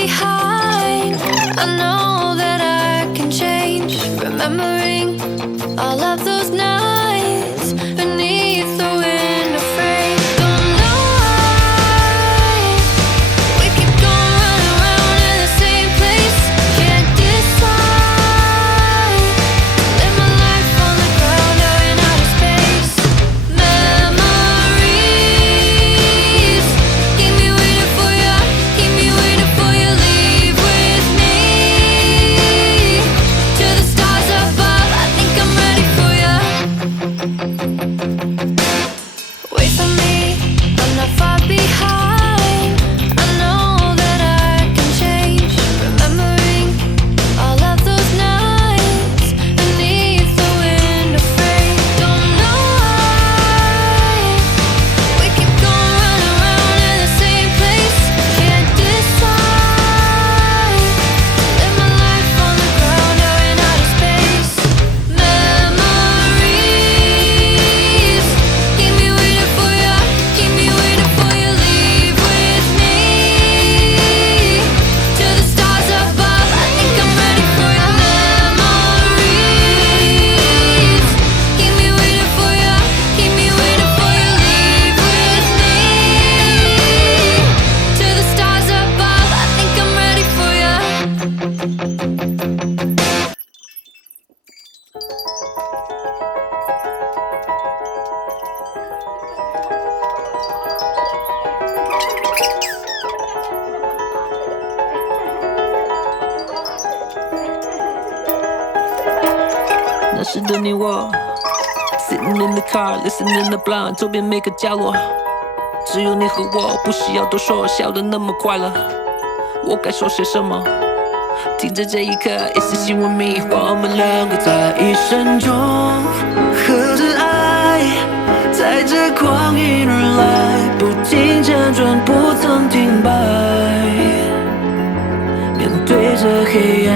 behind. I know that I can change. Remembering all of those nights beneath the window frame. Don't know why we keep going round and round in the same place. Can't decide. Live my life on the ground or in outer space. Memories keep me waiting for you. Keep me waiting for you. Leave with me to the stars above. I think I'm ready for you. Wait for me, I'm not far behind. I know that I can change. Remembering all of those nights beneath the window frame. Don't know why we keep going round and round in the same place. Can't decide. Live my life on the ground or in outer space. Memories keep me waiting for you. Keep me waiting for you. Leave with me to the stars above. I think I'm ready for you. Memories keep me waiting for you. Keep me waiting for you. Leave with me to the stars above. I think I'm ready for you.那时的你我 Sitting in the car, listening to Blunt， 周边每个角落只有你和我，不需要多说，笑得那么快乐。我该说些什么？听着这一刻，一丝希望迷，我们两个在一生中合着爱，在这旷野而来，不停辗转，不曾停摆，面对着黑暗。